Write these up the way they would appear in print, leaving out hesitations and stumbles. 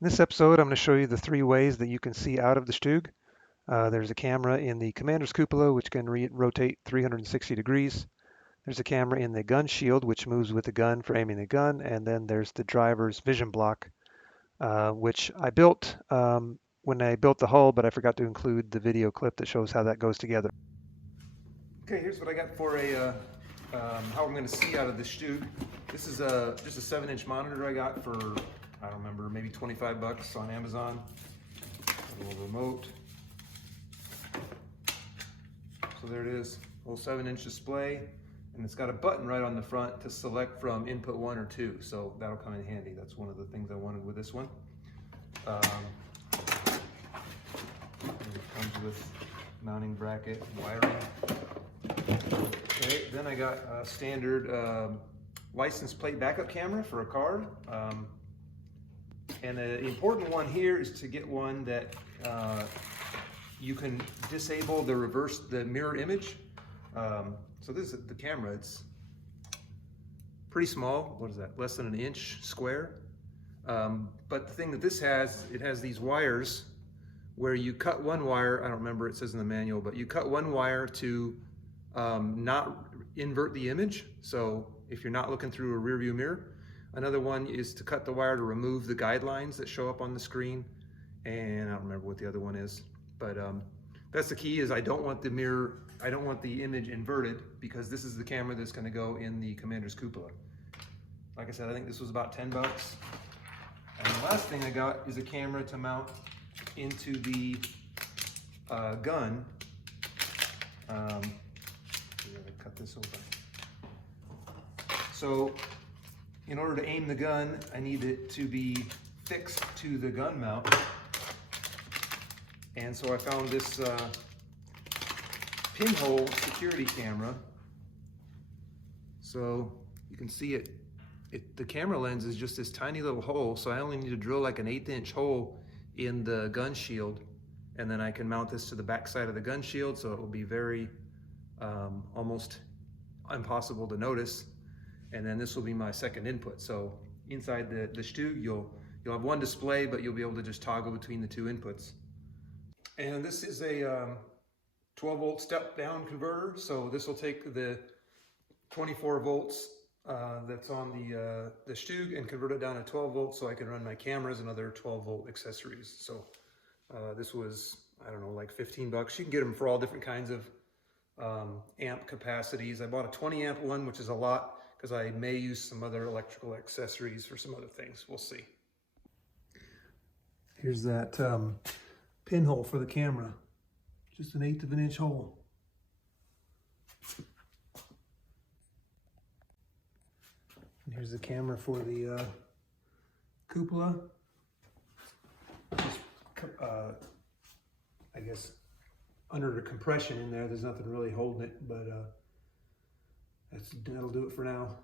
In this episode, I'm going to show you the three ways that you can see out of the StuG. There's a camera in the commander's cupola, which can rotate 360 degrees. There's a camera in the gun shield, which moves with the gun for aiming the gun. And then there's the driver's vision block, which I built when I built the hull, but I forgot to include the video clip that shows how that goes together. Okay, here's what I got for how I'm going to see out of the StuG. This is just a 7-inch monitor I got for, I don't remember, maybe 25 bucks on Amazon. A little remote. So there it is, a little 7-inch display, and it's got a button right on the front to select from input 1 or 2. So that'll come in handy. That's one of the things I wanted with this one. It comes with mounting bracket, wiring. Okay, then I got a standard license plate backup camera for a car. And the important one here is to get one that you can disable the mirror image. So this is the camera. It's pretty small. What is that? Less than an inch square. But the thing that this has, it has these wires where you cut one wire. I don't remember, it says in the manual, but you cut one wire to not invert the image. So if you're not looking through a rear view mirror. Another one is to cut the wire to remove the guidelines that show up on the screen. And I don't remember what the other one is, but that's the key. Is I don't want the mirror, I don't want the image inverted, because this is the camera that's going to go in the commander's cupola. Like I said, I think this was about 10 bucks. And the last thing I got is a camera to mount into the gun. I'm gonna cut this open. So in order to aim the gun, I need it to be fixed to the gun mount. And so I found this pinhole security camera. So you can see the camera lens is just this tiny little hole. So I only need to drill like an 1/8 inch hole in the gun shield. And then I can mount this to the back side of the gun shield. So it will be very, almost impossible to notice. And then this will be my second input. So inside the StuG, you'll have one display, but you'll be able to just toggle between the two inputs. And this is a 12 volt step down converter. So this will take the 24 volts that's on the StuG and convert it down to 12 volts, so I can run my cameras and other 12 volt accessories. So this was, I don't know, like 15 bucks. You can get them for all different kinds of amp capacities. I bought a 20 amp one, which is a lot, because I may use some other electrical accessories for some other things. We'll see. Here's that pinhole for the camera. Just an 1/8 of an inch hole. And here's the camera for the cupola. Just, I guess, under the compression in there, there's nothing really holding it, but that'll do it for now.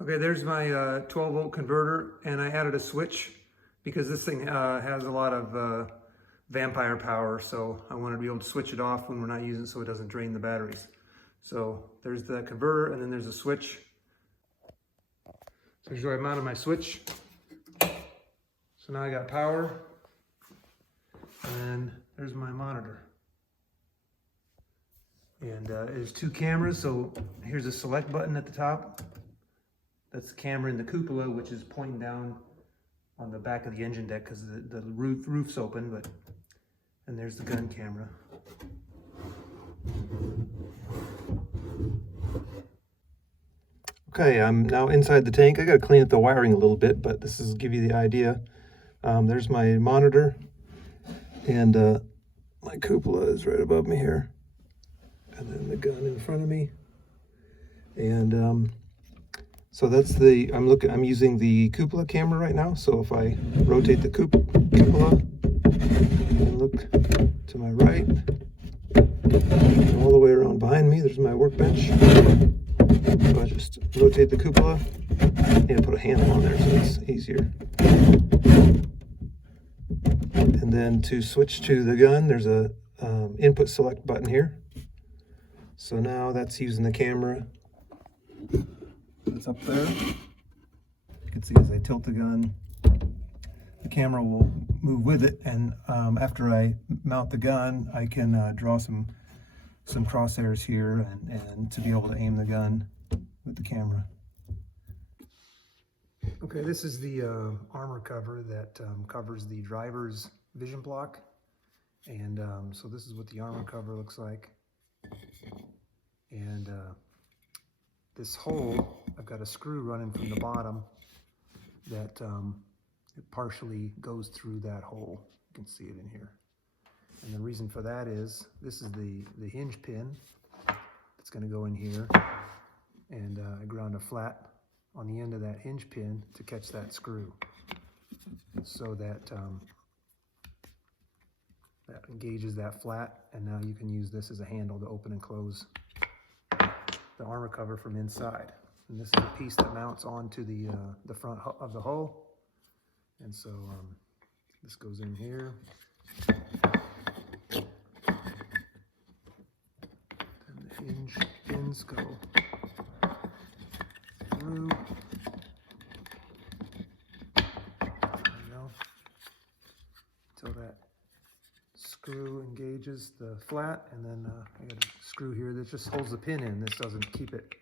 Okay, there's my 12 volt converter, and I added a switch because this thing has a lot of vampire power, so I wanted to be able to switch it off when we're not using it so it doesn't drain the batteries. So there's the converter, and then there's a switch. So here's where I mounted my switch. So now I got power, and there's my monitor. And there's two cameras, so here's a select button at the top. That's the camera in the cupola, which is pointing down on the back of the engine deck because the roof's open, and there's the gun camera. Okay, I'm now inside the tank. I gotta clean up the wiring a little bit, but this is to give you the idea. There's my monitor, and my cupola is right above me here. And then the gun in front of me. And so that's I'm using the cupola camera right now. So if I rotate the cupola and look to my right, all the way around behind me, there's my workbench. So I just rotate the cupola and put a handle on there so it's easier. And then to switch to the gun, there's a input select button here. So now that's using the camera that's up there. can see as I tilt the gun, the camera will move with it, and after I mount the gun, I can draw some crosshairs here and to be able to aim the gun with the camera. Okay, this is the armor cover that covers the driver's vision block, and so this is what the armor cover looks like. And this hole, I've got a screw running from the bottom that it partially goes through that hole. You can see it in here. And the reason for that is this is the hinge pin that's going to go in here, and I ground a flat on the end of that hinge pin to catch that screw, so that that engages that flat, and now you can use this as a handle to open and close the armor cover from inside. And this is a piece that mounts onto the front of the hull, and so this goes in here. And the hinge pins go through. There we go. Until that screw engages the flat, and then I got a screw here that just holds the pin in. This doesn't keep it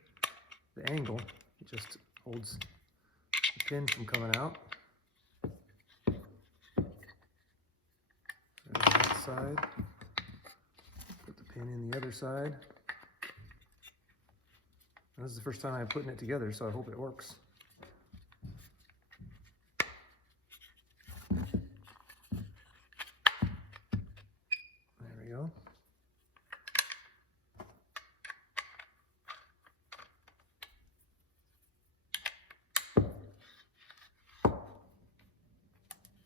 the angle, it just holds the pin from coming out. There's that side. Put the pin in the other side. This is the first time I'm putting it together, so I hope it works. There we go.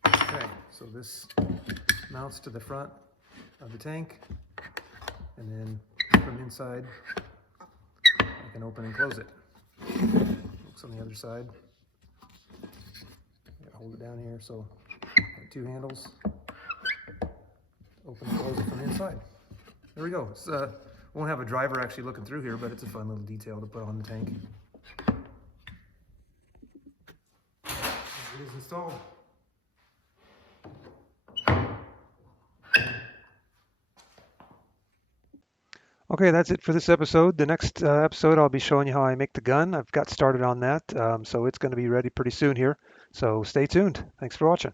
Okay, so this mounts to the front of the tank, and then from inside I can open and close it. Looks on the other side. I gotta hold it down here, so two handles. Open and close it from inside. There we go. It's won't have a driver actually looking through here, but it's a fun little detail to put on the tank. It is installed. Okay, that's it for this episode. The next episode, I'll be showing you how I make the gun. I've got started on that, so it's going to be ready pretty soon here. So stay tuned. Thanks for watching.